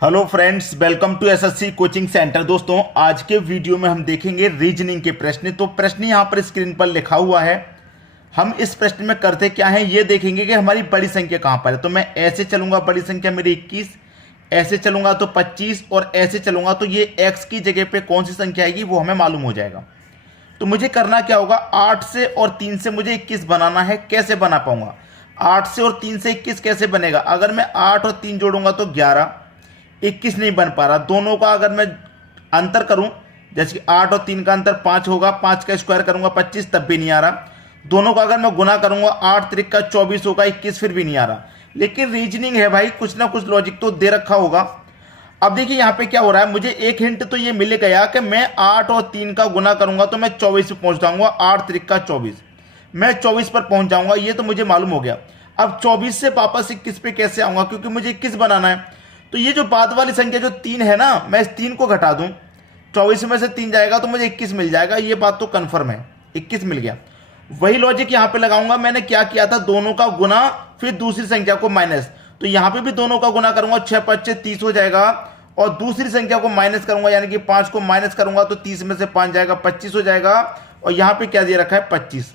Hello friends, welcome to SSC coaching centre. दोस्तों, आज के वीडियो में हम देखेंगे रीजनिंग के प्रश्न। तो प्रश्न यहाँ पर स्क्रीन पर लिखा हुआ है। हम इस प्रश्न में करते क्या है ये देखेंगे कि हमारी बड़ी संख्या कहाँ पर है। तो मैं ऐसे चलूंगा, बड़ी संख्या मेरी 21, ऐसे चलूंगा तो 25 और ऐसे चलूंगा तो ये x की जगह पे कौन सी संख्या आएगी वो हमें मालूम हो जाएगा। तो मुझे करना क्या होगा, 8 से और 3 से मुझे 21 बनाना है। कैसे बना पाऊंगा? 8 से और 3 से 21 कैसे बनेगा? अगर मैं 8 और 3 जोड़ूंगा तो 11, 21 नहीं बन पा रहा। दोनों का अगर मैं अंतर करूं, जैसे कि 8 और 3 का अंतर 5 होगा, 5 का स्क्वायर करूंगा 25, तब भी नहीं आ रहा। दोनों का अगर मैं गुना करूंगा 8 त्रिक का 24 होगा, 21 फिर भी नहीं आ रहा। लेकिन रीजनिंग है भाई, कुछ ना कुछ लॉजिक तो दे रखा होगा। अब देखिए यहाँ पे क्या हो रहा है, मुझे एक हिंट तो ये मिल गया कि मैं 8 और 3 का गुना करूंगा तो मैं 24 पे पहुंच जाऊंगा। 8 त्रिक का 24, मैं 24 पर पहुंच जाऊंगा, ये तो मुझे मालूम हो गया। अब 24 से वापस 21 पे कैसे आऊंगा, क्योंकि मुझे 21 बनाना है। तो ये जो बाद वाली संख्या जो 3 है ना, मैं इस 3 को घटा दूं, 24 में से 3 जाएगा तो मुझे 21 मिल जाएगा। ये बात तो कंफर्म है, 21 मिल गया। वही लॉजिक यहां पे लगाऊंगा। मैंने क्या किया था, दोनों का गुना फिर दूसरी संख्या को माइनस। तो यहां पे भी दोनों का गुना करूंगा, 6 5 30 हो जाएगा, और दूसरी संख्या को माइनस करूंगा, यानी कि 5 को माइनस करूंगा तो 30 में से 5 जाएगा, 25 हो जाएगा। और यहां पे क्या दे रखा है, 25।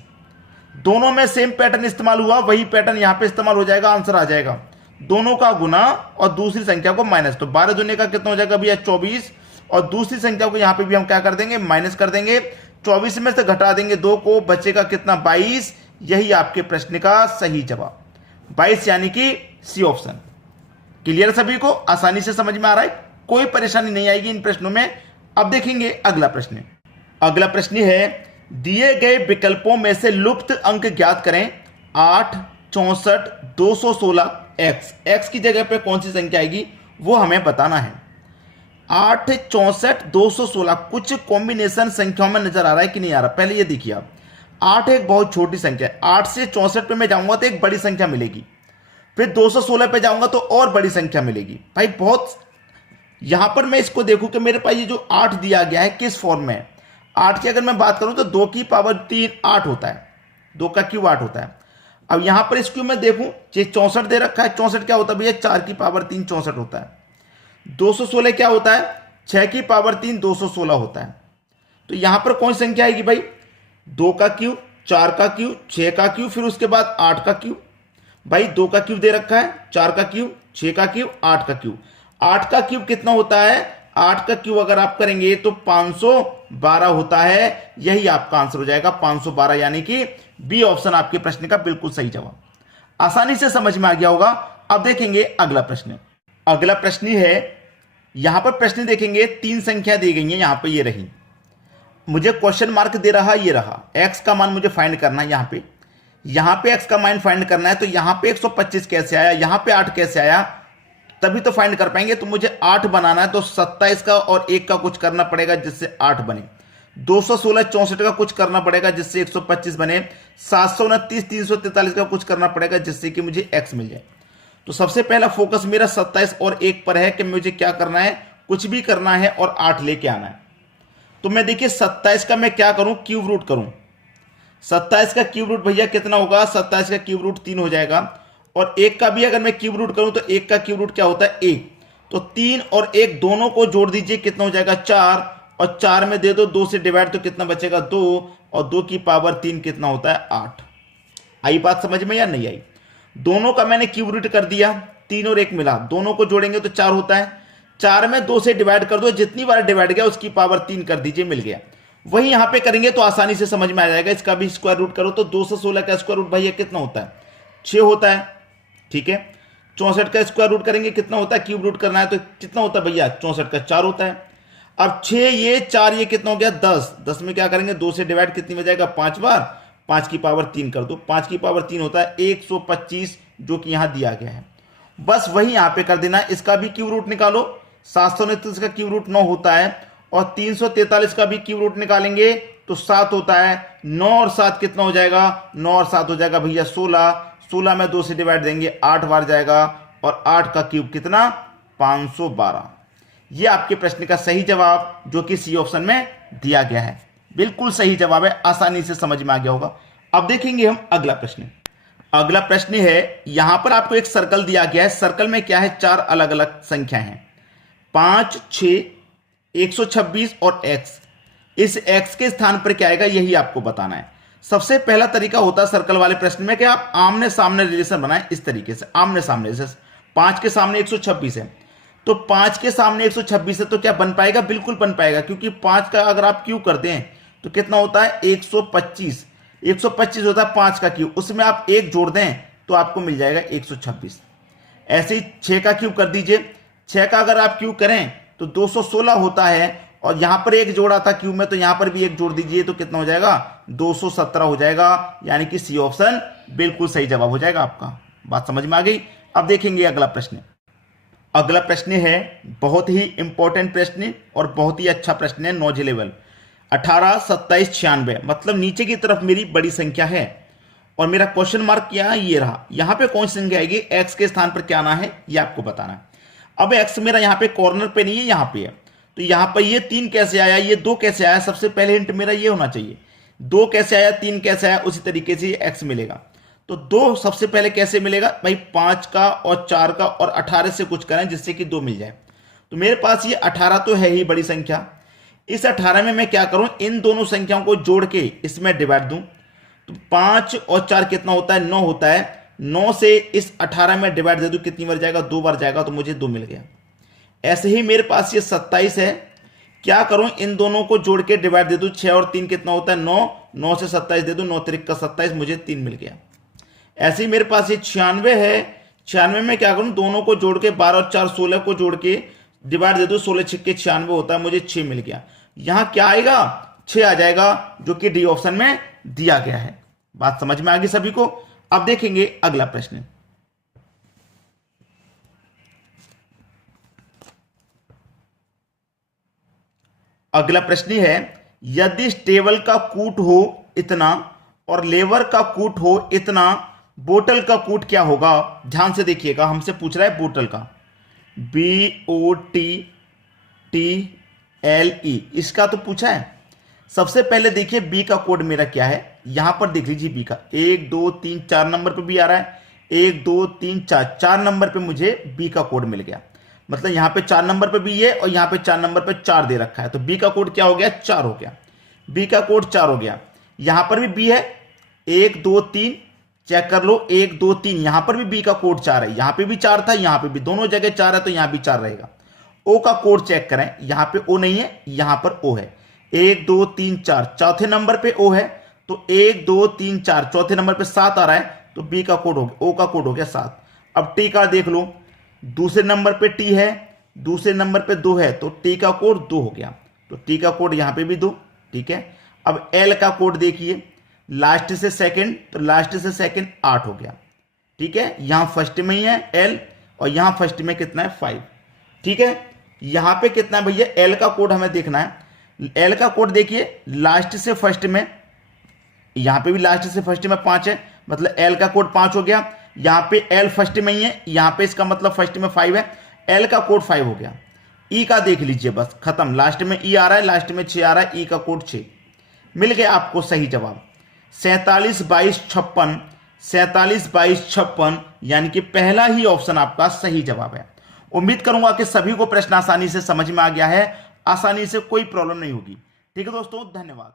दोनों में सेम पैटर्न इस्तेमाल हुआ, वही पैटर्न यहां पे इस्तेमाल हो जाएगा, आंसर आ जाएगा। दोनों का गुना और दूसरी संख्या को माइनस, तो 12 दूनी का कितना हो जाएगा भैया, 24। और दूसरी संख्या को यहां पे भी हम क्या कर देंगे, माइनस कर देंगे। 24 में से घटा देंगे 2 को, बचेगा कितना, 22। यही आपके प्रश्न का सही जवाब 22, यानी कि सी ऑप्शन। क्लियर सभी को? आसानी से समझ में आ रहा है, कोई परेशानी नहीं आएगी इन प्रश्नों में। अब देखेंगे अगला प्रश्न। अगला प्रश्न है, दिए गए विकल्पों में से लुप्त अंक ज्ञात करें। 8, 64, 216, x की जगह पे कौन सी संख्या आएगी वो हमें बताना है। 8, 64, 216 कुछ कॉम्बिनेशन संख्याओं में नजर आ रहा है कि नहीं आ रहा? पहले ये देखिए आप, 8 एक बहुत छोटी संख्या है। 8 से 64 पे मैं जाऊंगा तो एक बड़ी संख्या मिलेगी, फिर 216 पे जाऊंगा तो और बड़ी संख्या मिलेगी। भाई बहुत, यहां पर मैं इसको देखूं कि मेरे पास ये जो 8 दिया गया है किस फॉर्म में है। 8 की अगर मैं बात करूं तो 2 की पावर 3 8 होता है, 2 का क्यूब 8 होता है। अब यहां पर इसको मैं देखूं, ये 64 दे रखा है, 64 क्या होता है भैया, 4 की पावर 3 64 होता है। 216 क्या होता है, 6 की पावर 3 216 होता है। तो यहां पर कौन सी संख्या आएगी भाई, 2 का क्यूब, 4 का क्यूब, 6 का क्यूब, फिर उसके बाद 8 का क्यूब। भाई 2 का क्यूब दे रखा है, 4 का क्यूब, 6 का क्यूब, 8 का क्यूब। 8 का क्यूब कितना होता है, 8 का क्यूब अगर आप करेंगे तो 512 होता है। यही आपका आंसर हो जाएगा 512, यानी कि बी ऑप्शन आपके प्रश्न का बिल्कुल सही जवाब। आसानी से समझ में आ गया होगा। अब देखेंगे अगला प्रश्न। अगला प्रश्न है, यहां पर प्रश्न देखेंगे, 3 संख्या दी गई है, यहां पर ये रही, मुझे क्वेश्चन मार्क दे रहा, ये रहा, एक्स का मान मुझे फाइंड करना है। यहां पे एक्स का मान फाइंड करना है। तो यहां पे 125 कैसे आया, यहां पे 8 कैसे आया, तभी तो फाइंड कर पाएंगे। तो मुझे 8 बनाना है, तो 27 का और 1 का कुछ करना पड़ेगा जिससे 8 बने। 216 64 का कुछ करना पड़ेगा जिससे 125 बने। 729 343 का कुछ करना पड़ेगा जिससे कि मुझे x मिल जाए। तो सबसे पहला फोकस मेरा 27 और 1 पर है कि मुझे क्या करना है, कुछ भी करना है और 8 लेके आना है। तो मैं देखिए 27 का मैं क्या करूं, क्यूब रूट करूं। 27 का क्यूब रूट भैया कितना होगा, 27 का क्यूब रूट 3 हो जाएगा। और 1 का भी अगर मैं क्यूब रूट करूं तो 1 का क्यूब रूट क्या होता है, 1। तो 3 और 1 दोनों को जोड़ दीजिए, कितना हो जाएगा, 4। और 4 में दे दो 2 से डिवाइड, तो कितना बचेगा, 2। और 2 की पावर 3 कितना होता है, 8। आई बात समझ में या नहीं आई? दोनों का मैंने क्यूब रूट कर दिया, 3 और 1 मिला, दोनों को जोड़ेंगे तो 4 होता है। 4 में 2 से डिवाइड कर दो, जितनी बार डिवाइड गया उसकी पावर 3 कर दीजिए, मिल गया। वही यहां पे करेंगे तो आसानी से समझ में आ जाएगा। इसका भी स्क्वायर रूट करो तो 216 का स्क्वायर रूट भैया कितना होता है, 6 होता है। ठीक है, 64 का स्क्वायर रूट करेंगे कितना होता है, क्यूब रूट करना है तो कितना होता है भैया, 64 का 4 होता है। अब 6 ये 4 ये कितना हो गया, 10। 10 में क्या करेंगे, 2 से डिवाइड कितनी में जाएगा, 5 बार, 5 की पावर 3 कर दो। 5 की पावर 3 होता है 125, जो कि यहां दिया गया है। बस वही यहां पे कर देना। इसका भी क्यूब रूट निकालो, 729 का क्यूब रूट 9 होता है, और 343 का भी क्यूब रूट निकालेंगे तो 7 होता है। 9 और 7 कितना हो जाएगा, 9 और 7 हो जाएगा भैया 16। 16 में 2 से डिवाइड देंगे, 8 बार जाएगा, और 8 का क्यूब कितना, 512। यह आपके प्रश्न का सही जवाब, जो कि सी ऑप्शन में दिया गया है, बिल्कुल सही जवाब है। आसानी से समझ में आ गया होगा। अब देखेंगे हम अगला प्रश्न। अगला प्रश्न है, यहां पर आपको एक सर्कल दिया गया है। सर्कल में क्या है, 4 अलग अलग संख्या हैं। 5, 6, 126 और x। इस x के स्थान पर क्या आएगा यही आपको बताना है। सबसे पहला तरीका होता है सर्कल वाले प्रश्न में कि आप आमने सामने रिलेशन बनाएं। इस तरीके से आमने सामने, जैसे 5 के सामने 126 है तो 5 के सामने 126 है तो क्या बन पाएगा? बिल्कुल बन पाएगा, क्योंकि 5 का अगर आप क्यू करते हैं तो कितना होता है? 125। 125 होता है 5 का क्यू, उसमें आप 1 जोड़ दें तो आपको मिल जाएगा 126। ऐसे ही 6 का क्यू कर दीजिए। 6 का अगर आप क्यू करें तो 216 होता है, और यहां पर 1 जोड़ा था क्यू में तो यहां पर भी 1 जोड़ दीजिए तो कितना हो जाएगा? 217 हो जाएगा। यानी कि सी ऑप्शन बिल्कुल सही जवाब हो जाएगा आपका। बात समझ में आ गई? अब देखेंगे अगला प्रश्न। अगला प्रश्न है बहुत ही इंपॉर्टेंट प्रश्न और बहुत ही अच्छा प्रश्न है। नॉलेज लेवल 18, 27, 96, मतलब नीचे की तरफ मेरी बड़ी संख्या है और मेरा क्वेश्चन मार्क क्या है? ये रहा। यहां पे कौन सी संख्या आएगी? एक्स के स्थान पर क्या आना है ये आपको बताना है। अब एक्स मेरा यहां पे कॉर्नर पे नहीं है, यहां पे है, तो यहां पर ये 3 कैसे आया, ये 2 कैसे आया? सबसे पहले हिंट मेरा ये होना चाहिए 2 कैसे आया, 3 कैसे आया, उसी तरीके से एक्स मिलेगा। तो 2 सबसे पहले कैसे मिलेगा भाई? 5 का और 4 का और 18 से कुछ करें जिससे कि 2 मिल जाए। तो मेरे पास ये 18 तो है ही बड़ी संख्या। इस 18 में मैं क्या करूं? इन दोनों संख्याओं को जोड़ के इसमें डिवाइड दूं। तो 5 और 4 कितना होता है? 9 होता है। 9 से इस 18 में डिवाइड दे दूं, कितनी बार जाएगा? 2 बार जाएगा, तो मुझे 2 मिल गया। ऐसे ही मेरे पास ये 27 है। क्या करूं? इन दोनों को जोड़ के डिवाइड दे दूं। 6 और 3 कितना होता है? 9। 9 से 27 दे दूं, 9 त्रिक का 27, मुझे 3 मिल गया। ऐसे ही मेरे पास ये 96 है। 96 में क्या करूं? दोनों को जोड़ के 12 और 4 16 को जोड़ के डिवाइड दे दूं। 16 छिक्के 96 होता है, मुझे 6 मिल गया। यहां क्या आएगा? 6 आ जाएगा, जो कि डी ऑप्शन में दिया गया है। बात समझ में आ गई सभी को? अब देखेंगे अगला प्रश्न। अगला प्रश्न है यदि स्टेबल का कूट हो इतना और लेबर का कूट हो इतना, बोतल का कूट क्या होगा? ध्यान से देखिएगा, हमसे पूछ रहा है बोतल का। BOTTLE, इसका तो पूछा है। सबसे पहले देखिए बी का कोड मेरा क्या है, यहां पर देख लीजिए बी का 1 2 3 4 नंबर पे भी आ रहा है। 1 2 3 4 4 नंबर पे मुझे बी का कोड मिल गया। मतलब यहां पे 4 नंबर पे भी है और यहां पे 4 नंबर पे 4 दे रखा है, तो बी का कोड क्या हो गया? 4 हो गया। बी का कोड 4 हो गया। यहां पर भी बी है 1 2 3, चेक कर लो 1 2 3, यहां पर भी बी का कोड 4 है। यहां पे भी 4 था, यहां पे भी, दोनों जगह 4 है तो यहां भी 4 रहेगा। ओ का कोड चेक करें, यहां पे ओ नहीं है, यहां पर ओ है। 1 2 3 4, चौथे नंबर पे ओ है, तो 1 2 3 4, चौथे नंबर पे 7 आ रहा है, तो बी का कोड हो गया, ओ का कोड हो गया 7। अब टी का देख लो, दूसरे नंबर पे टी है, दूसरे नंबर पे 2 है, तो टी का कोड 2 हो गया, तो टी का कोड यहां पे भी 2। ठीक है। अब एल का कोड देखिए, लास्ट से सेकंड, तो लास्ट से सेकंड 8 हो गया। ठीक है, यहां फर्स्ट में ही है एल, और यहां फर्स्ट में कितना है? 5। ठीक है, यहां पे कितना है भैया? एल का कोड हमें देखना है। एल का कोड देखिए, लास्ट से फर्स्ट में, यहां पे भी लास्ट से फर्स्ट में 5 है, मतलब एल का कोड 5 हो गया। यहां पे एल फर्स्ट में ही है, यहां पे इसका मतलब फर्स्ट में 5 है, एल का कोड 5 हो गया। ई का देख लीजिए, बस खत्म, लास्ट में ई आ रहा है, लास्ट में 6 आ रहा है, ई का कोड 6 मिल गया आपको। सही जवाब 47 22 56, 47 22 56, यानी कि पहला ही ऑप्शन आपका सही जवाब है। उम्मीद करूंगा कि सभी को प्रश्न आसानी से समझ में आ गया है, आसानी से कोई प्रॉब्लम नहीं होगी। ठीक है दोस्तों, धन्यवाद।